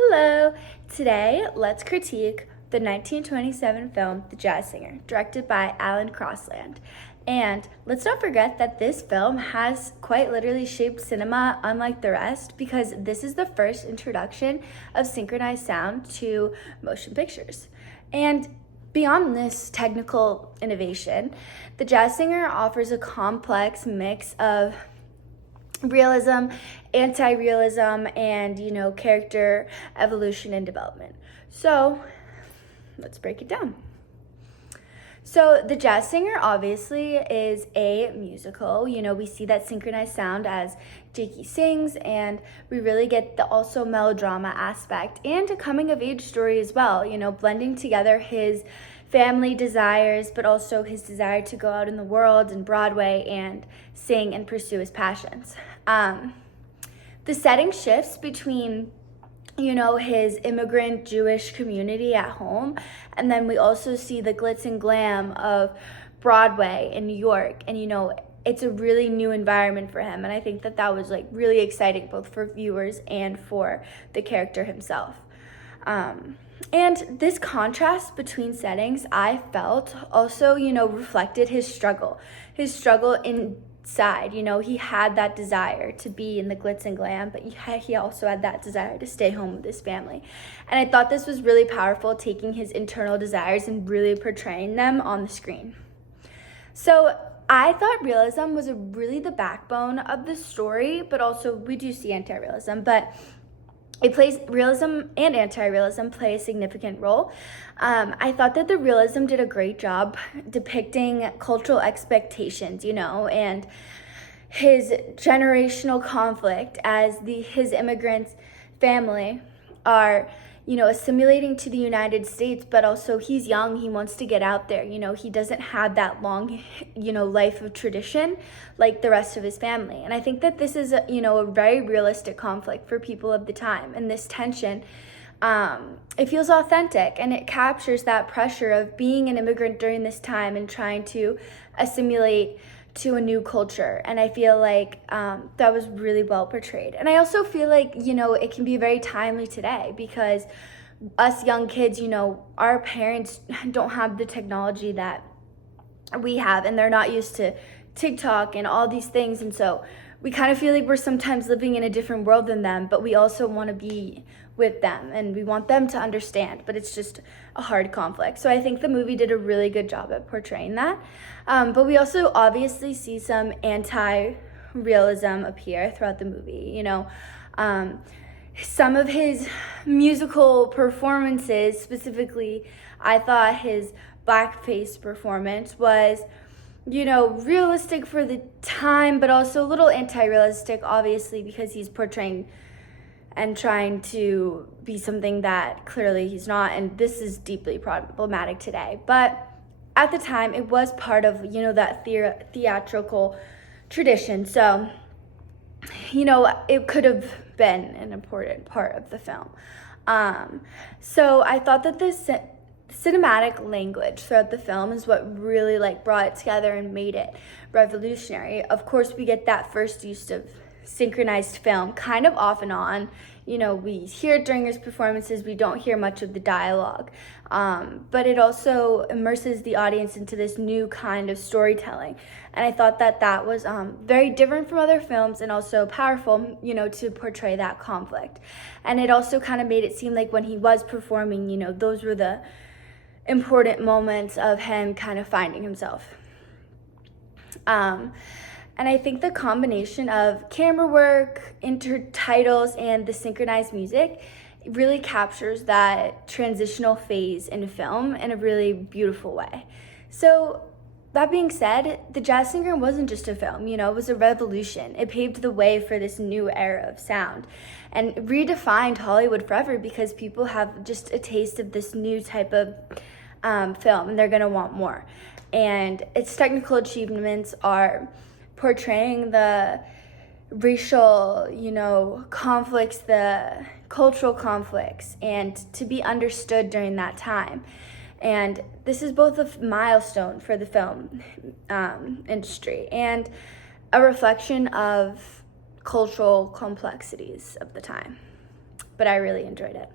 Hello! Today, let's critique the 1927 film The Jazz Singer, directed by Alan Crosland. And let's not forget that this film has quite literally shaped cinema unlike the rest, because this is the first introduction of synchronized sound to motion pictures. And beyond this technical innovation, The Jazz Singer offers a complex mix of realism, anti-realism, and character evolution and development. So let's break it down. So The Jazz Singer obviously is a musical. We see that synchronized sound as Jakey sings, and we really get the also melodrama aspect and a coming of age story as well, blending together his family desires, but also his desire to go out in the world and Broadway and sing and pursue his passions. The setting shifts between his immigrant Jewish community at home, and then we also see the glitz and glam of Broadway in New York, and it's a really new environment for him, and I think that was really exciting both for viewers and for the character himself. And this contrast between settings, I felt also, reflected his struggle inside. He had that desire to be in the glitz and glam, but he also had that desire to stay home with his family. And I thought this was really powerful, taking his internal desires and really portraying them on the screen. So I thought realism was really the backbone of the story, but also we do see anti-realism, but realism and anti-realism play a significant role. I thought that the realism did a great job depicting cultural expectations, and his generational conflict as his immigrant family are assimilating to the United States, but also he's young, he wants to get out there, he doesn't have that long, life of tradition like the rest of his family. And I think that this is, a very realistic conflict for people of the time. And this tension, it feels authentic, and it captures that pressure of being an immigrant during this time and trying to assimilate to a new culture. And I feel like that was really well portrayed. And I also feel like, it can be very timely today, because us young kids, our parents don't have the technology that we have, and they're not used to TikTok and all these things. And so we kind of feel like we're sometimes living in a different world than them, but we also want to be with them and we want them to understand, but it's just a hard conflict. So I think the movie did a really good job at portraying that. But we also obviously see some anti-realism appear throughout the movie. Some of his musical performances, specifically, I thought his blackface performance was realistic for the time, but also a little anti-realistic, obviously, because he's portraying and trying to be something that clearly he's not, and this is deeply problematic today. But at the time, it was part of, that theatrical tradition, so, it could have been an important part of the film. So I thought that this cinematic language throughout the film is what really brought it together and made it revolutionary. Of course, we get that first use of synchronized film kind of off and on. We hear it during his performances, we don't hear much of the dialogue, but it also immerses the audience into this new kind of storytelling. And I thought that was very different from other films, and also powerful, to portray that conflict. And it also kind of made it seem like when he was performing, those were the important moments of him kind of finding himself. And I think the combination of camera work, intertitles, and the synchronized music really captures that transitional phase in film in a really beautiful way. So that being said, The Jazz Singer wasn't just a film, it was a revolution. It paved the way for this new era of sound and redefined Hollywood forever, because people have just a taste of this new type of film, and they're gonna want more. And its technical achievements are portraying the racial, conflicts, the cultural conflicts, and to be understood during that time. And this is both a milestone for the film industry and a reflection of cultural complexities of the time. but I really enjoyed it.